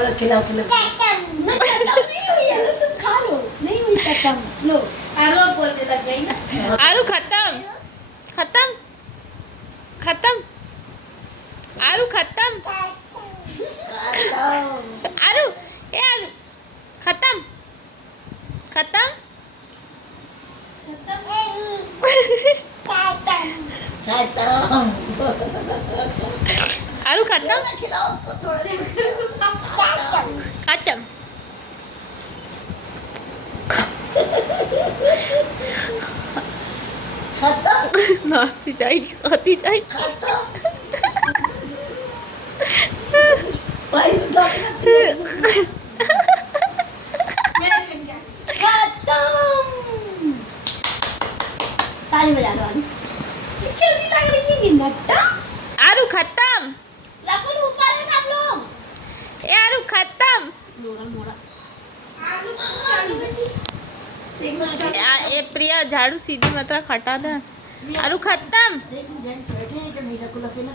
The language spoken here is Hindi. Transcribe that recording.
चलो खिलाओ खिलाओ नहीं खत्म नहीं हुई है तुम खा लो नहीं हुई खत्म लो आरो बोलने लग गई ना। आरू खत्म खत्म खत्म आरू खत्म आरू ए आरू खत्म खत्म खत्म आरू खत्म खिलाओ उसको थोड़ा देर खत्म खत्म नाचती जाएगी खाती जाएगी खत्म भाई सुधा मेरा फिर क्या? खत्म ताली बजा दो अभी कैसी लग रही है ये नट्टा आरू खत्म लगो ऊपर है सब लोग ए आरू खत्म मोरा मोरा आलू चालू बेटी। देखो ए प्रिया झाड़ू सीधी मत रख हटा दे आरू खत्म देख जेंट्स बैठे हैं कि नहीं रखो लगे ना